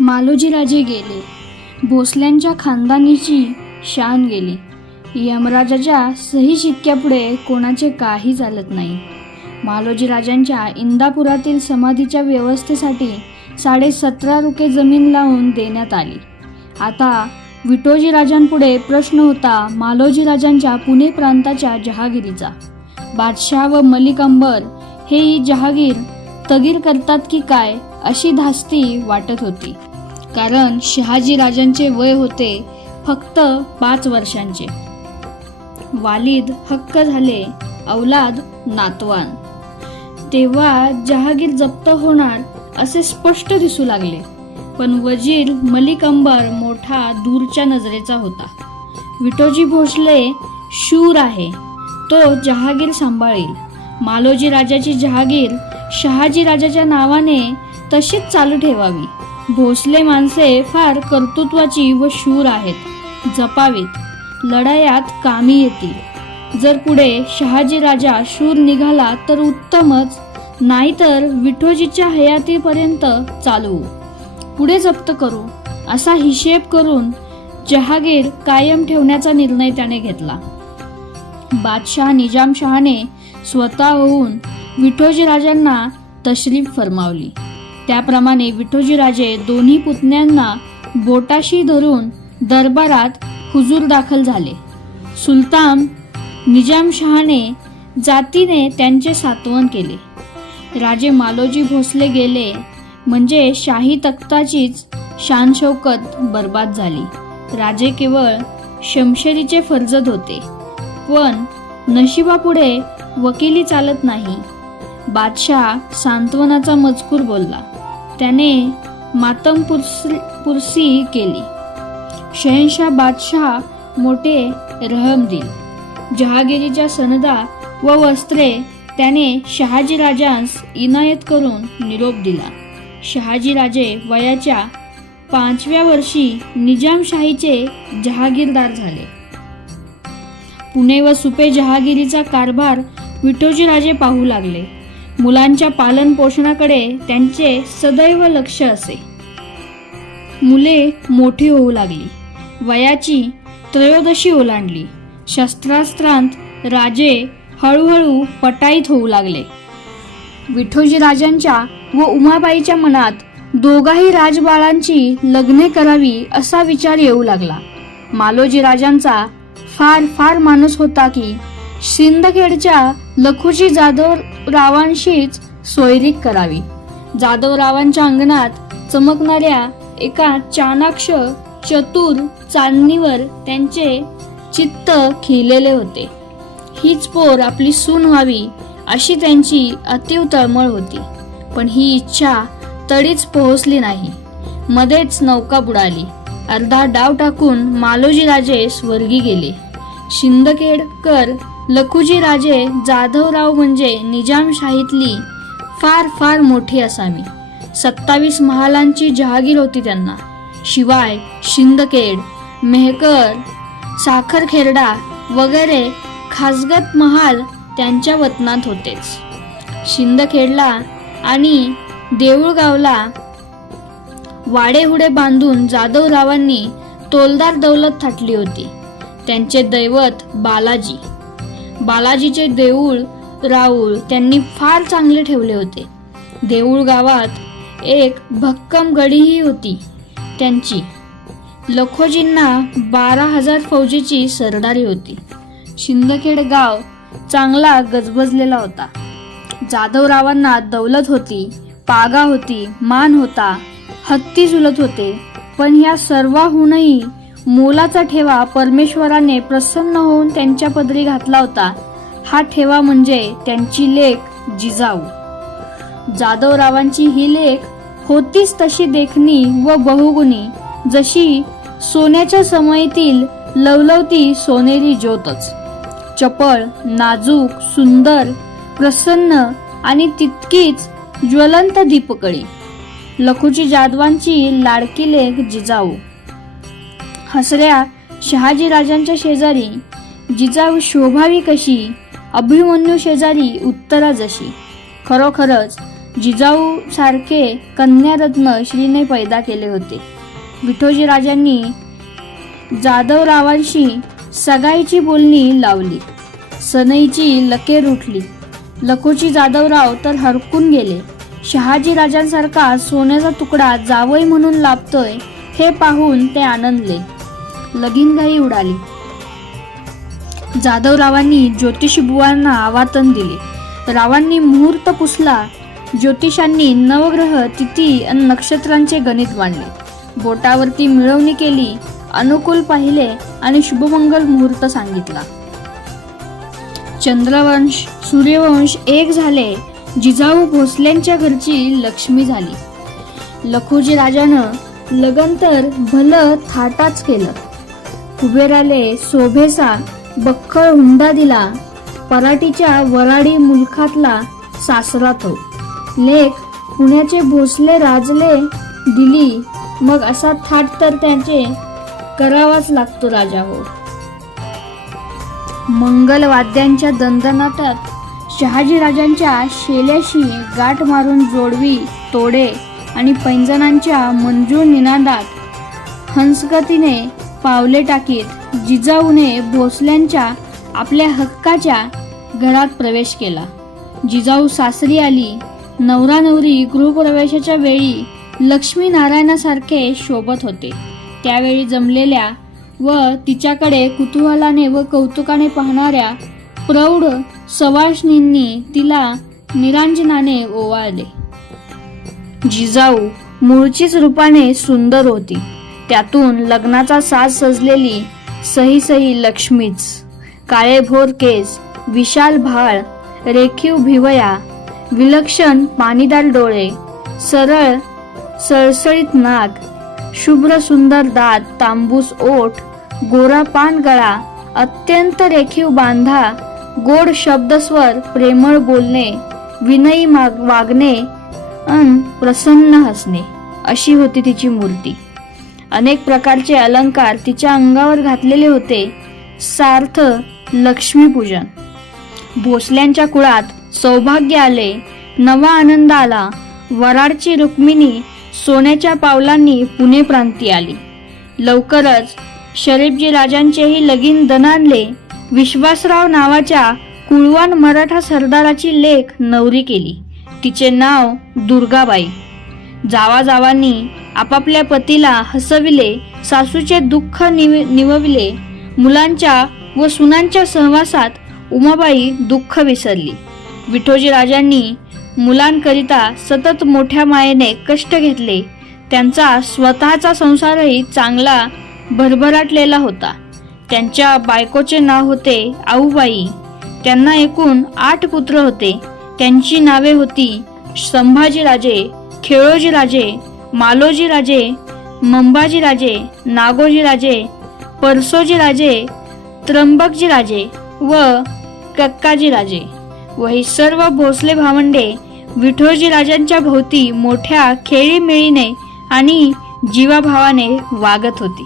मालोजीराजे गेले. भोसल्यांच्या खानदानीची शान गेली. यमराजाच्या सही शिक्क्यापुढे कोणाचे काही चालत नाही. मालोजीराजांच्या इंदापुरातील समाधीच्या व्यवस्थेसाठी 17.5 रुके जमीन लावून देण्यात आली. आता विठोजीराजांपुढे प्रश्न होता मालोजीराजांच्या पुणे प्रांताच्या जहागिरीचा. बादशाह व मलिक अंबर हे ही जहागीर तगीर करतात की काय अशी धास्ती वाटत होती. कारण शहाजीराजांचे वय होते फक्त 5 वर्षांचे. वालिद हक्क झाले, औलाद नातवान. तेव्हा जहागीर जप्त होणार असे स्पष्ट दिसू लागले. पण वजीर मलिक अंबर मोठा दूरच्या नजरेचा होता. विठोजी भोसले शूर आहे, तो जहागीर सांभाळील. मालोजी राजाची जहागीर शहाजी राजाच्या नावाने तशीच चालू ठेवावी. भोसले माणसे फार कर्तृत्वाची व शूर आहेत, जपावीत, लढायात कामी येतील. जर पुढे शहाजी राजा शूर निघाला तर उत्तमच, नाहीतर विठोजीच्या हयातीपर्यंत चालवू, पुढे जप्त करू असा हिशेब करून जहागीर कायम ठेवण्याचा निर्णय त्याने घेतला. बादशाह निजामशहाने स्वतः होऊन विठोजीराजांना तशरीफ फरमावली. त्याप्रमाणे विठोजीराजे दोन्ही पुतण्यांना बोटाशी धरून दरबारात हुजूर दाखल झाले. सुलतान निजामशहाने जातीने त्यांचे सांत्वन केले. राजे मालोजी भोसले गेले म्हणजे शाही तख्ताचीच शान शौकत बर्बाद झाली. राजे केवळ शमशेरीचे फर्जद होते, पण नशिबापुढे वकिली चालत नाही. बादशाह सांत्वनाचा मजकूर बोलला. त्याने मातम पुरसी केली. शहनशाह बादशाह मोठे रहमदिल. जहागिरीच्या सनदा व वस्त्रे त्याने शहाजीराजांस इनायत करून निरोप दिला. शहाजीराजे वयाच्या 5व्या वर्षी निजामशाहीचे जहागीरदार झाले. पुणे व सुपे जहागिरीचा कारभार विठोजीराजे पाहू लागले. मुलांच्या पालन पोषणाकडे त्यांचे सदैव लक्ष असे. मुले मोठी होऊ लागली. वयाची 13 ओलांडली. शस्त्रास्त्रांत राजे हळूहळू पटाईत होऊ लागले. विठोजीराजांच्या व उमाबाईच्या मनात दोघाही राजबाळांची लग्ने करावी असा विचार येऊ लागला. मालोजीराजांचा फार मानस होता की सिंदखेडच्या लखुजी जाधवरावांशीच सोयरीक करावी. जाधवरावांच्या अंगणात चमकणाऱ्या एका चाणाक्ष चतुर चांदणीवर त्यांचे चित्त खिळलेले होते. हीच पोर आपली सून व्हावी अशी त्यांची अतीव तळमळ होती. पण ही इच्छा तडीच पोहोचली नाही. मध्येच नौका बुडाली. अर्धा डाव टाकून मालोजीराजे स्वर्गी गेले. शिंदखेडकर लखुजी राजे जाधवराव म्हणजे निजामशाहीतली फार मोठी असावी. 27 महालांची जहागीर होती त्यांना. शिवाय शिंदखेड, मेहकर, साखरखेरडा वगैरे खासगत महाल त्यांच्या वतनात होतेच. शिंदखेडला आणि देऊळगावला वाडेहुडे बांधून जाधवरावांनी तोलदार दौलत थाटली होती. त्यांचे दैवत बालाजी. बालाजीचे देऊळ राऊळ त्यांनी फार चांगले ठेवले होते. देऊळ गावात एक भक्कम गडीही होती त्यांची. लखोजींना 12,000 फौजेची सरदारी होती. शिंदखेड गाव चांगला गजबजलेला होता. जाधवरावांना दौलत होती, पागा होती, मान होता, हत्ती झुलत होते. पण ह्या सर्वाहूनही मोलाचा ठेवा परमेश्वराने प्रसन्न होऊन त्यांच्या पदरी घातला होता. हा ठेवा म्हणजे त्यांची लेक जिजाऊ. जाधवरावांची ही लेक होतीच तशी देखणी व बहुगुणी, जशी सोन्याच्या समयीतील लवलवती सोनेरी ज्योतच. चपळ, नाजूक, सुंदर, प्रसन्न आणि तितकीच ज्वलंत दीपकळी. लखुजी जाधवांची लाडकी लेक जिजाऊ. हसऱ्या शहाजीराजांच्या शेजारी जिजाऊ शोभावी कशी, अभिमन्यू शेजारी उत्तरा जशी. खरोखरच जिजाऊ सारखे कन्यारत्न श्रीने पैदा केले होते. विठोजी राजांनी जाधवरावांशी सगाईची बोलणी लावली. सनईची लकेर उठली. लखोजी जाधवराव तर हरकून गेले. शहाजी राजांसारखा सोन्याचा तुकडा जावई म्हणून लाभतोय हे पाहून ते आनंदले. लगीनघाई उडाली. जाधवरावांनी ज्योतिषी बुवांना आवाहन दिले. रावांनी मुहूर्त पुसला. ज्योतिषांनी नवग्रह, तिथी आणि नक्षत्रांचे गणित मांडले. बोटावरती मिळवणी केली. अनुकूल पाहिले आणि शुभमंगल मुहूर्त सांगितला. चंद्रवंश सूर्यवंश एक झाले. जिजाऊ भोसल्यांच्या घरची लक्ष्मी झाली. लखोजी राजानं लगन भलं थाटाच केलं. कुबेराले शोभेसा बक्कळ हुंडा दिला. पराठीच्या वराडी मुलखातला सासरा तो. लेख पुण्याचे भोसले राजले दिली. मग असा थाट तर त्याचे करावाच लागतो राजा हो. मंगलवाद्यांच्या दणदणाटात शहाजी राजांच्या शेल्याशी गाठ मारून जोडवी, तोडे आणि पैंजणांच्या मंजूळ निनादात हंसगतीने पावले टाकीत जिजाऊने भोसल्यांच्या आपल्या हक्काच्या घरात प्रवेश केला. जिजाऊ सासरी आली. नवरा नवरी गृहप्रवेशाच्या वेळी लक्ष्मीनारायणासारखे शोभत होते. त्यावेळी जमलेल्या व तिच्याकडे कुतूहलाने व कौतुकाने पाहणाऱ्या प्रौढ सवाष्णींनी तिला निरांजनाने ओवाळले. जिजाऊ मूळचीच रूपाने सुंदर होती. त्यातून लग्नाचा साज सजलेली सही सही लक्ष्मीच. काळेभोर केस, विशाल भाळ, रेखीव भिवया, विलक्षण पाणीदार डोळे, सरळ सळसळीत नाक, शुभ्र सुंदर दात, तांबूस ओठ, गोरा पान गळा, अत्यंत रेखीव बांधा, गोड शब्दस्वर, प्रेमळ बोलणे, विनयी वागणे अन प्रसन्न हसणे अशी होती तिची मूर्ती. अनेक प्रकारचे अलंकार तिच्या अंगावर घातलेले होते. सार्थ लक्ष्मीपूजन. भोसल्यांच्या कुळात सौभाग्य आले. नवा आनंद आला. वराडची रुक्मिणी सोन्याच्या पावलांनी पुणे प्रांती आली. लवकरच शरीफजी राजांचेही लगीन दणाणले. विश्वासराव नावाच्या कुळवान मराठा सरदाराची लेक नवरी केली. तिचे नाव दुर्गाबाई. जावाजावांनी आपापल्या पतीला हसविले. सासूचे दुःख निवविले. मुलांच्या व सुनांच्या सहवासात उमाबाई दुःख विसरली. विठोजी राजांनी मुलांकरिता सतत मोठ्या मायेने कष्ट घेतले. त्यांचा स्वतःचा संसारही चांगला भरभराटलेला होता. त्यांच्या बायकोचे नाव होते आऊबाई. त्यांना एकूण 8 पुत्र होते. त्यांची नावे होती संभाजीराजे, खेळोजीराजे, मालोजीराजे, मंबाजीराजे, नागोजीराजे, परसोजीराजे, त्र्यंबकजीराजे व कक्काजीराजे. व ही सर्व भोसले भावंडे विठोजी राजांच्या भोवती मोठ्या खेळीमेळीने आणि जीवाभावाने वागत होती.